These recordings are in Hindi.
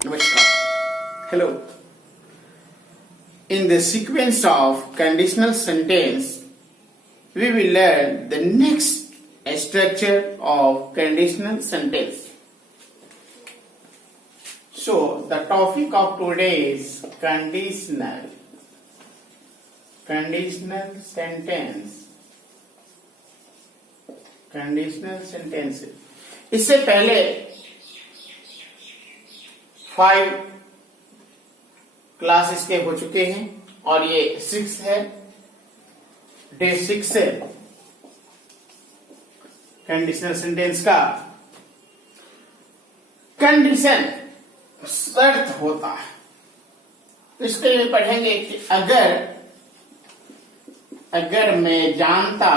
Namaskar. Hello. In the sequence of conditional sentence, we will learn the next structure of conditional sentence. So, the topic of today is conditional sentence. Conditional sentence. इससे पहले 5 क्लास इसके हो चुके हैं और ये 6 है, डे 6 है कंडीशनल सेंटेंस का. कंडीशन शर्त होता है. इसके लिए पढ़ेंगे कि अगर मैं जानता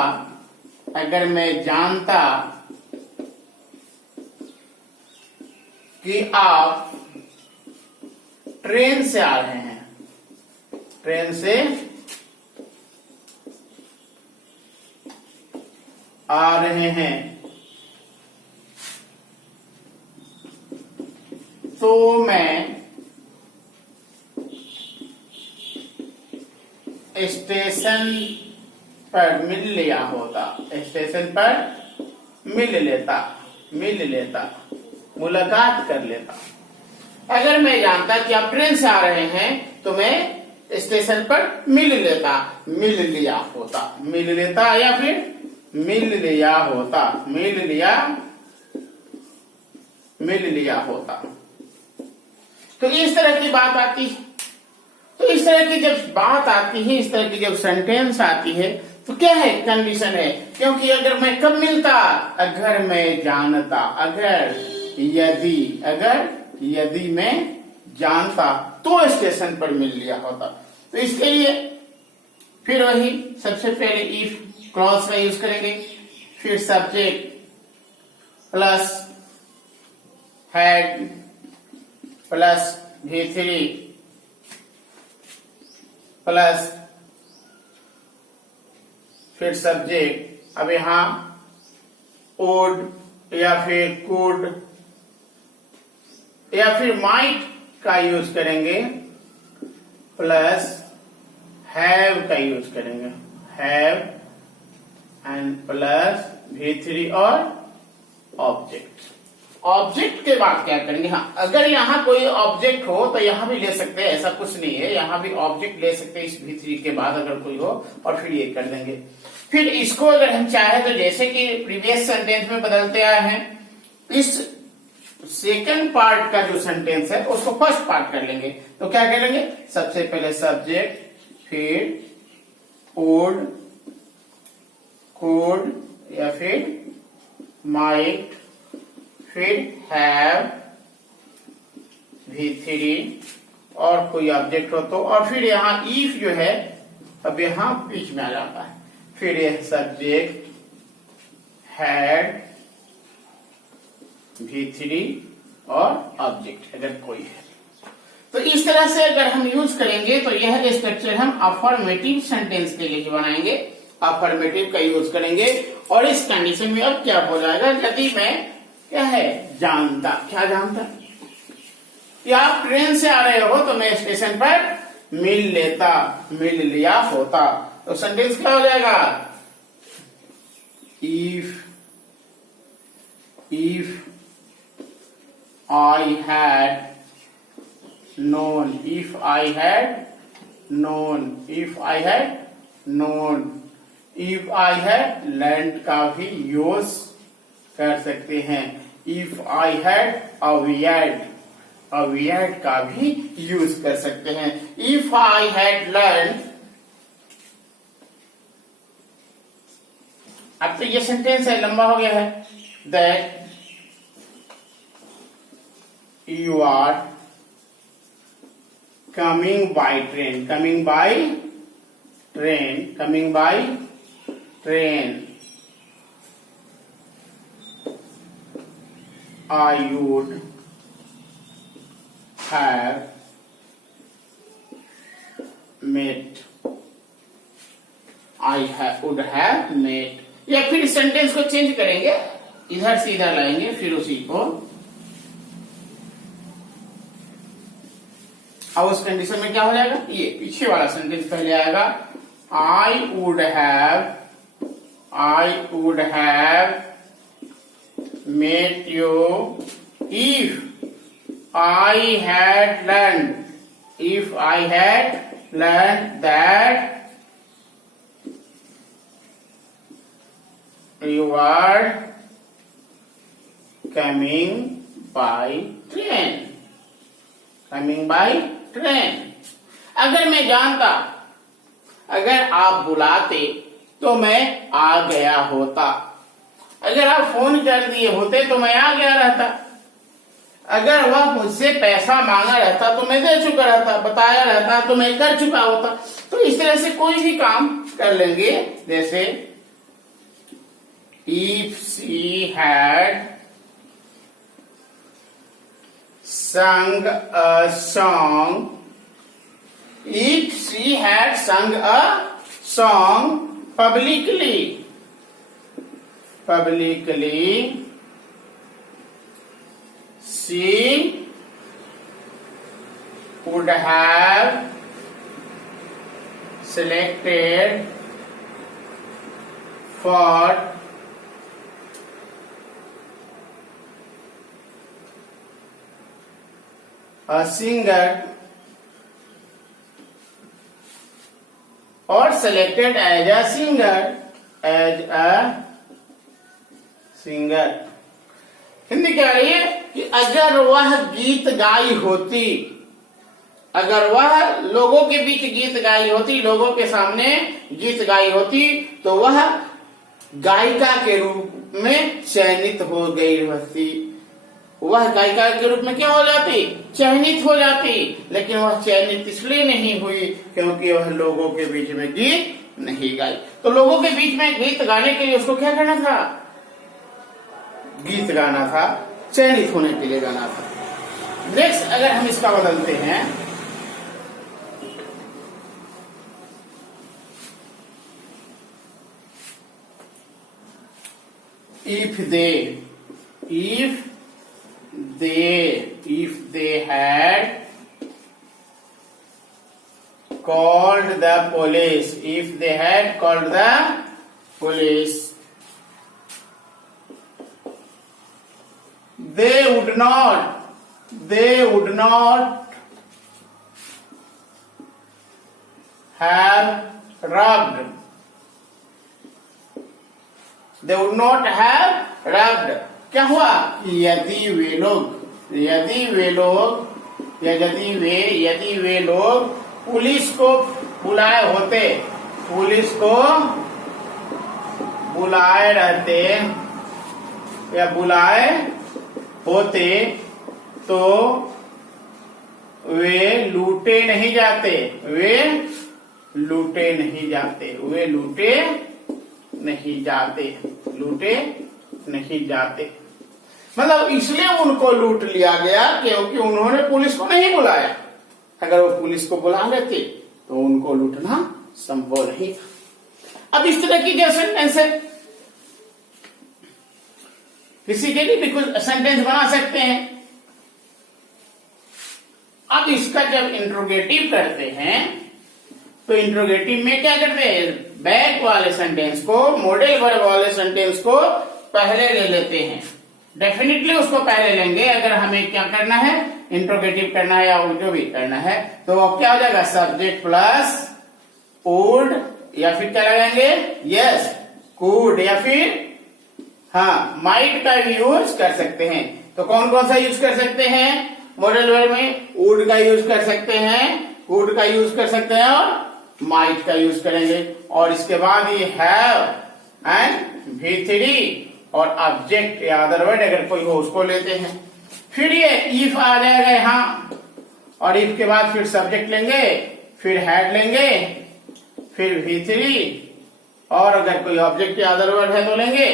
कि आप ट्रेन से आ रहे हैं, तो मैं स्टेशन पर मिल लेता, मुलाकात कर लेता. अगर मैं जानता कि आप ट्रेन से आ रहे हैं तो मैं स्टेशन पर मिल लिया होता. तो इस तरह की बात आती है. तो इस तरह की जब बात आती है, इस तरह की जब सेंटेंस आती है, तो क्या है? कंडीशन है. क्योंकि अगर मैं कब मिलता, अगर मैं जानता, यदि मैं जानता तो स्टेशन पर मिल लिया होता. तो इसके लिए फिर वही सबसे पहले इफ क्लॉज का यूज करेंगे, फिर subject plus had plus V3 plus फिर सब्जेक्ट. अब यहां वुड या फिर कुड या फिर माइट का यूज करेंगे, प्लस हैव का यूज करेंगे, हैव एंड प्लस V3 और ऑब्जेक्ट के बाद क्या करेंगे? हाँ, अगर यहाँ कोई ऑब्जेक्ट हो तो यहाँ भी ले सकते हैं, ऐसा कुछ नहीं है. यहाँ भी ऑब्जेक्ट ले सकते हैं इस V3 के बाद अगर कोई हो, और फिर ये कर देंगे. फिर इसको अगर हम चाहे तो जैसे कि प्रीवियस सेंटेंस में बदलते आए हैं, इस सेकंड पार्ट का जो सेंटेंस है उसको फर्स्ट पार्ट कर लेंगे. तो क्या करेंगे? सबसे पहले सब्जेक्ट, फिर वुड, कुड या फिर माइट, फिर हैव, V3 और कोई ऑब्जेक्ट हो तो, और फिर यहाँ इफ जो है अब यहाँ बीच में आ जाता है. फिर यह सब्जेक्ट, हैड, V3 और ऑब्जेक्ट अगर कोई है. तो इस तरह से अगर हम यूज करेंगे तो यह स्ट्रक्चर हम अफर्मेटिव सेंटेंस के लिए बनाएंगे. अफर्मेटिव का यूज करेंगे और इस कंडीशन में अब क्या हो जाएगा? यदि मैं क्या है जानता कि आप ट्रेन से आ रहे हो तो मैं स्टेशन पर मिल लिया होता. तो सेंटेंस क्या हो जाएगा? If I had known, if I had learned का भी यूज कर सकते हैं. if I had aware का भी यूज कर सकते हैं. if I had learned. अब तो ये सेंटेंस है, लंबा हो गया है. that you are coming by train, I would have met, would have met. या फिर सेंटेंस को चेंज करेंगे, इधर से इधर लाएंगे, फिर उसी को अब उस कंडीशन में क्या हो जाएगा, ये पीछे वाला सेंटेंस पहले आएगा, I would have met you if I had learn that you are coming by train। अगर मैं जानता, अगर आप बुलाते तो मैं आ गया होता। अगर आप फोन कर दिए होते तो मैं आ गया रहता। अगर वह मुझसे पैसा मांगा रहता तो मैं दे चुका रहता, बताया रहता तो मैं कर चुका होता। तो इस तरह से कोई भी काम कर लेंगे। जैसे if she had sung a song publicly she would have selected for a singer or selected as a singer। Hindi क्या है कि अगर वह गीत गाई होती, अगर वह लोगों के बीच गीत गाई होती, लोगों के सामने गीत गाई होती, तो वह गायिका के रूप में चयनित हो गई होती। वह गायिका के रूप में क्या हो जाती, चयनित हो जाती। लेकिन वह चयनित इसलिए नहीं हुई क्योंकि वह लोगों के बीच में गीत नहीं गाई। तो लोगों के बीच में गीत गाने के लिए उसको क्या करना था, गीत गाना था, चयनित होने के लिए गाना था। नेक्स्ट अगर हम इसका बदलते हैं, if they had called the police, they would not have robbed, क्या हुआ, यदि वे लोग पुलिस को बुलाए होते, पुलिस को बुलाए रहते या बुलाए होते तो वे लूटे नहीं जाते। मतलब इसलिए उनको लूट लिया गया क्योंकि उन्होंने पुलिस को नहीं बुलाया। अगर वो पुलिस को बुला लेते तो उनको लूटना संभव नहीं था। अब इस तरह की जो सेंटेंस है, किसी के लिए भी कुछ सेंटेंस बना सकते हैं। अब इसका जब इंट्रोगेटिव करते हैं तो इंट्रोगेटिव में क्या करते हैं, बैक वाले सेंटेंस को, मॉडल वर्ब वाले सेंटेंस को पहले ले लेते हैं। डेफिनेटली उसको पहले लेंगे अगर हमें क्या करना है, इंट्रोगेटिव करना है या जो भी करना है। तो अब क्या हो जाएगा, सब्जेक्ट प्लस वुड, या फिर क्या लगाएंगे, यस कुड, या फिर हाँ माइट का भी यूज कर सकते हैं। तो कौन कौन सा यूज कर सकते हैं मॉडल वर्ब में, वुड का यूज कर सकते हैं, कुड का यूज कर सकते हैं और माइट का यूज करेंगे। और इसके बाद ये हैव एंड V3 और ऑब्जेक्ट या अदर वर्ड अगर कोई हो उसको लेते हैं। फिर ये इफ आ जाएगा यहाँ, और इफ के बाद फिर सब्जेक्ट लेंगे, फिर हैड लेंगे, फिर V3, और अगर कोई ऑब्जेक्ट या अदर वर्ड है तो लेंगे,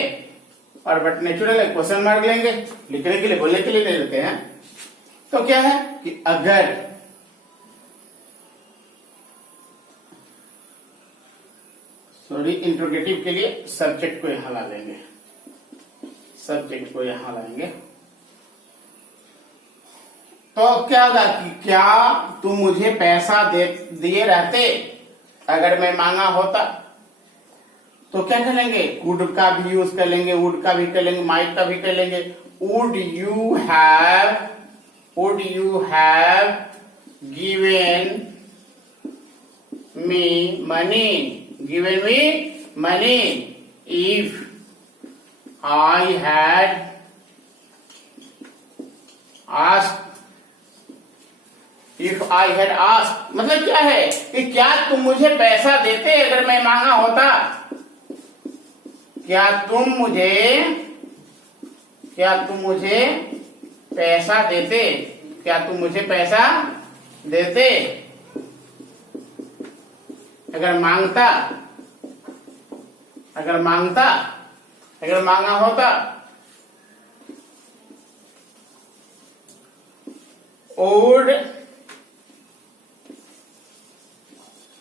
और बट नेचुरल क्वेश्चन मार्क लेंगे, लिखने के लिए बोलने के लिए ले लेते हैं। तो क्या है कि अगर इंट्रोगेटिव के लिए सब्जेक्ट को यहां ला लेंगे, सब्जेक्ट को यहां लाएंगे। तो क्या होगा कि क्या तुम मुझे पैसा दिए रहते अगर मैं मांगा होता। तो क्या कर लेंगे, वुड का भी यूज कर लेंगे, वुड का भी कर लेंगे, माइट का भी कर लेंगे। Would you have given me money if I had asked. If I had asked मतलब क्या है कि क्या तुम मुझे पैसा देते अगर मैं मांगा होता। क्या तुम मुझे पैसा देते, क्या तुम मुझे पैसा देते अगर मांगा होता। Would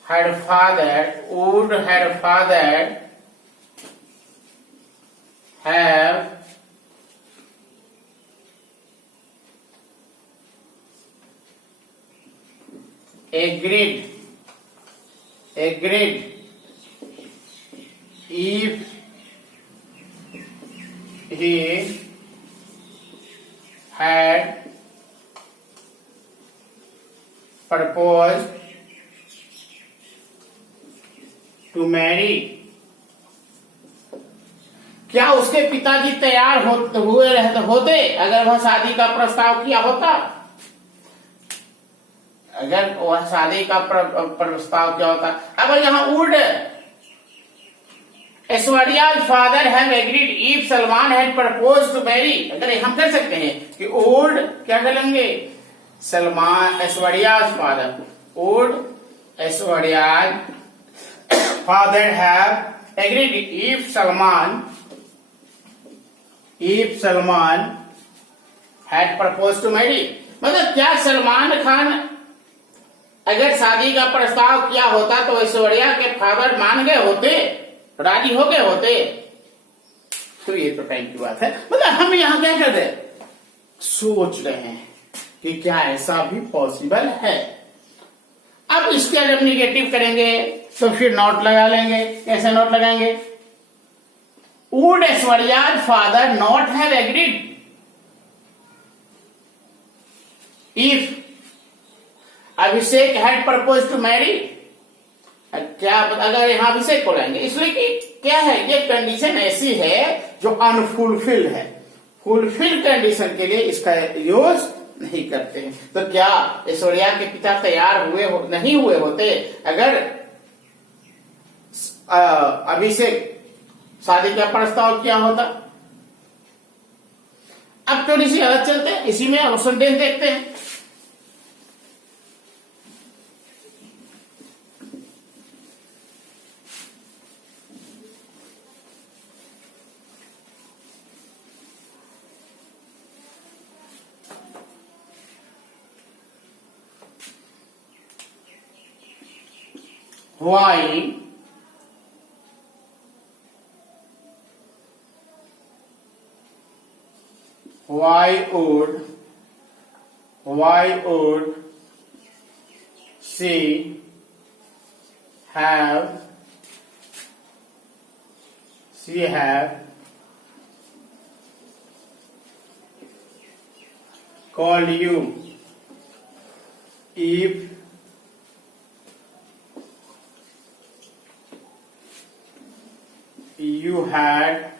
her father have agreed if he had proposed to marry। क्या उसके पिताजी तैयार होते अगर वह शादी का प्रस्ताव किया होता। अगर वह शादी का प्रस्ताव किया होता। अब यहाँ would Aishwarya's father have agreed if Salman had proposed to marry। अगर हम कर सकते हैं कि वुड क्या कर लेंगे, Salman Aishwarya's father, would Aishwarya's father have agreed if Salman had proposed to marry। मतलब क्या सलमान खान अगर शादी का प्रस्ताव किया होता तो ऐश्वर्या के फादर मान गए होते, राजी हो गए होते। तो ये तो टाइम की बात है। मतलब हम यहाँ क्या कर रहे हैं, सोच रहे हैं कि क्या ऐसा भी पॉसिबल है। अब इसके जब निगेटिव करेंगे तो फिर नॉट लगा लेंगे। कैसे नॉट लगाएंगे, would Aishwarya's father not have agreed if Abhishek had propose to marry. क्या अगर यहां अभिषेक को लाएंगे, इसलिए कि क्या है, ये कंडीशन ऐसी है जो अनफुलफिल है। फुलफिल कंडीशन के लिए इसका यूज नहीं करते हैं। तो क्या ऐश्वर्या के पिता तैयार नहीं हुए होते अगर अभिषेक शादी का प्रस्ताव किया होता। अब थोड़ी सी अलग चलते हैं, इसी में ऑप्शन देखते हैं। Why would she have called you if you had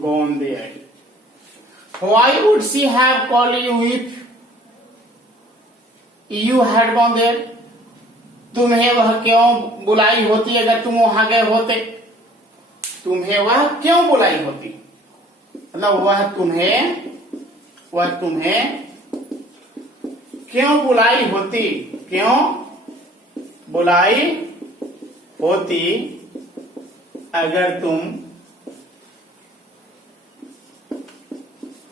gone there? Why would she have called you if you had gone there? तुम्हें वह क्यों बुलाई होती अगर तुम वहां गए होते। तुम्हें वह क्यों बुलाई होती, मतलब वह तुम्हें क्यों बुलाई होती, क्यों बुलाई होती अगर तुम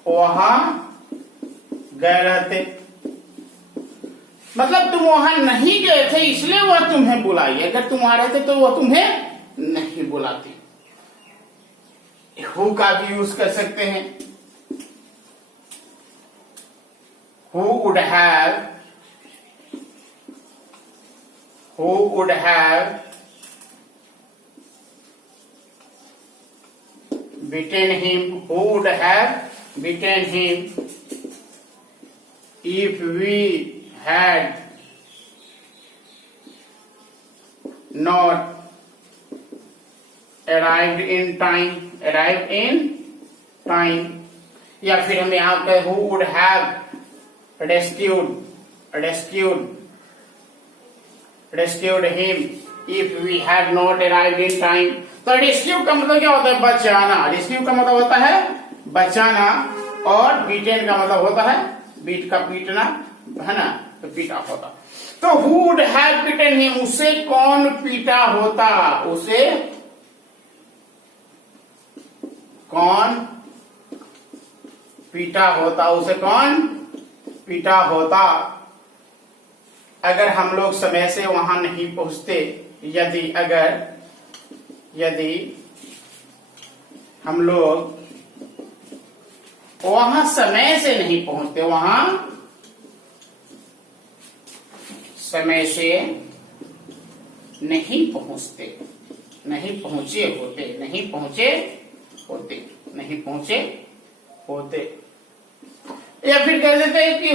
वहां गए रहते। मतलब तुम वहां नहीं गए थे इसलिए वह तुम्हें बुलाई, अगर तुम वहां रहते तो वह तुम्हें नहीं बुलाती। हु का भी यूज कर सकते हैं। Who would have beaten him, who would have beaten him if we had not arrived in time। या फिर हम यहाँ पे who would have rescued him if we had not arrived in time। तो रेस्क्यू का मतलब क्या होता है? बचाना। रेस्क्यू का मतलब होता है बचाना, और बीटेन का मतलब होता है बीट का पीटना, है ना, तो पीटा होता। तो who would have beaten him, उसे कौन पीटा होता? उसे कौन पीटा होता? उसे कौन पीटा होता? अगर हम लोग समय से वहां नहीं पहुंचते, यदि हम लोग वहां समय से नहीं पहुंचते, वहां समय से नहीं पहुंचे होते, या फिर कह देते हैं कि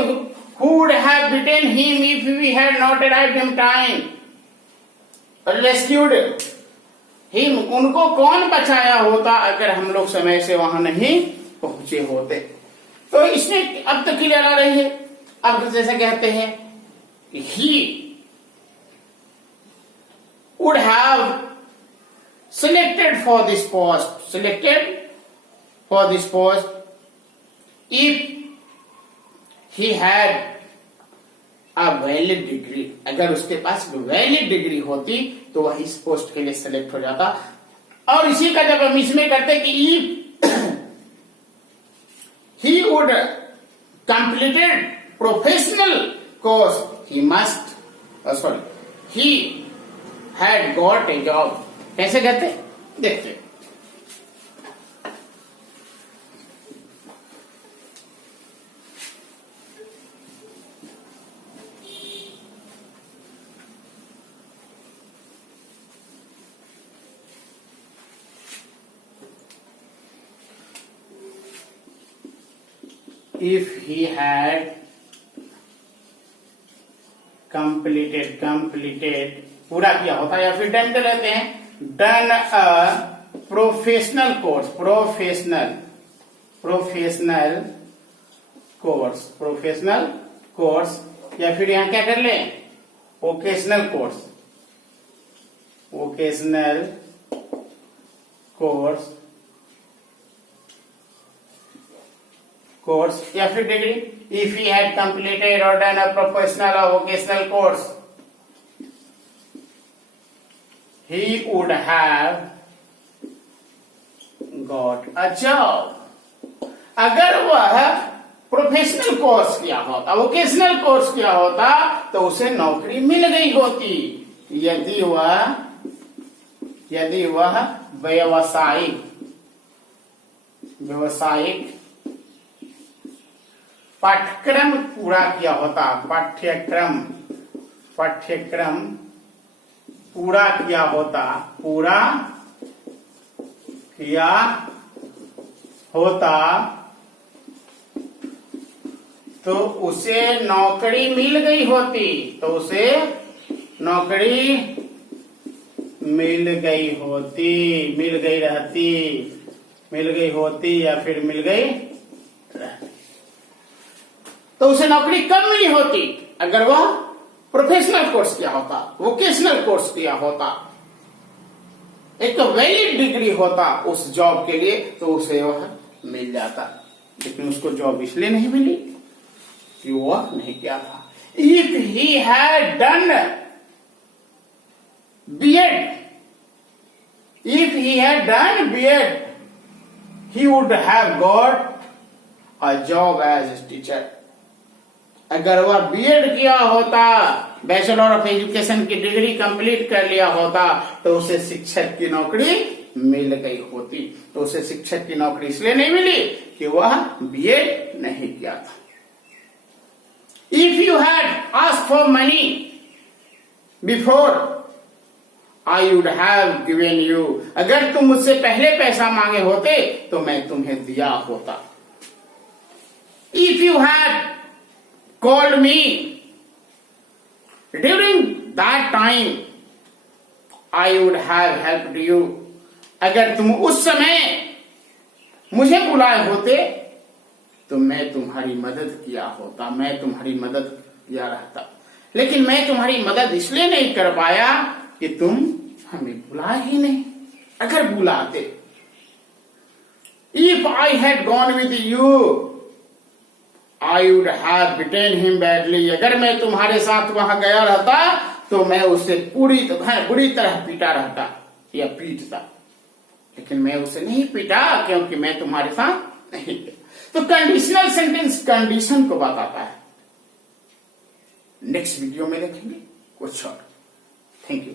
who would have beaten him if we had not arrived in time, rescued him, उनको कौन बचाया होता अगर हम लोग समय से वहां नहीं पहुंचे होते। तो इसमें अब तो क्लियर आ रही है। अब जैसे कहते हैं he would have selected for this post if he had a valid degree, अगर उसके पास वैलिड डिग्री होती तो वह इस पोस्ट के लिए सेलेक्ट हो जाता। और इसी का जब हम इसमें करते कि if he would completed professional course, he had got a job, कैसे कहते देखते। If he had completed पूरा किया होता, या फिर डन कर लेते हैं डन अ प्रोफेशनल कोर्स, या फिर यहां क्या कर ले वोकेशनल कोर्स, या फिर degree. If he had completed और डन अ प्रोफेशनल और vocational course, he would have got a job। अगर वह प्रोफेशनल कोर्स किया होता, वोकेशनल कोर्स किया होता, तो उसे नौकरी मिल गई होती। यदि वह व्यावसायिक पाठ्यक्रम पूरा किया होता, पाठ्यक्रम पूरा किया होता तो उसे नौकरी मिल गई होती, या फिर मिल गई रहती। तो उसे नौकरी कब मिली होती? अगर वह प्रोफेशनल कोर्स किया होता, वोकेशनल कोर्स किया होता, एक तो वैलिड डिग्री होता उस जॉब के लिए, तो उसे वह मिल जाता। लेकिन उसको जॉब इसलिए नहीं मिली कि वह नहीं किया था। If he had done BEd, he would have got a job as a teacher। अगर वह बीएड किया होता, बैचलर ऑफ एजुकेशन की डिग्री कंप्लीट कर लिया होता, तो उसे शिक्षक की नौकरी मिल गई होती। तो उसे शिक्षक की नौकरी इसलिए नहीं मिली कि वह बीएड नहीं किया था। If you had asked for money before I would have given you, अगर तुम मुझसे पहले पैसा मांगे होते तो मैं तुम्हें दिया होता। If you had called me during that time I would have helped you, अगर तुम उस समय मुझे बुलाए होते तो मैं तुम्हारी मदद किया होता, मैं तुम्हारी मदद किया रहता। लेकिन मैं तुम्हारी मदद इसलिए नहीं कर पाया कि तुम हमें बुलाए ही नहीं। अगर बुलाते, if I had gone with you I would have bitten him badly, अगर मैं तुम्हारे साथ वहां गया रहता तो मैं उसे बुरी तरह पीटा रहता या पीटता। लेकिन मैं उसे नहीं पीटा क्योंकि मैं तुम्हारे साथ नहीं गया। तो कंडीशनल सेंटेंस कंडीशन को बताता है। नेक्स्ट वीडियो में देखेंगे कुछ और। Thank you.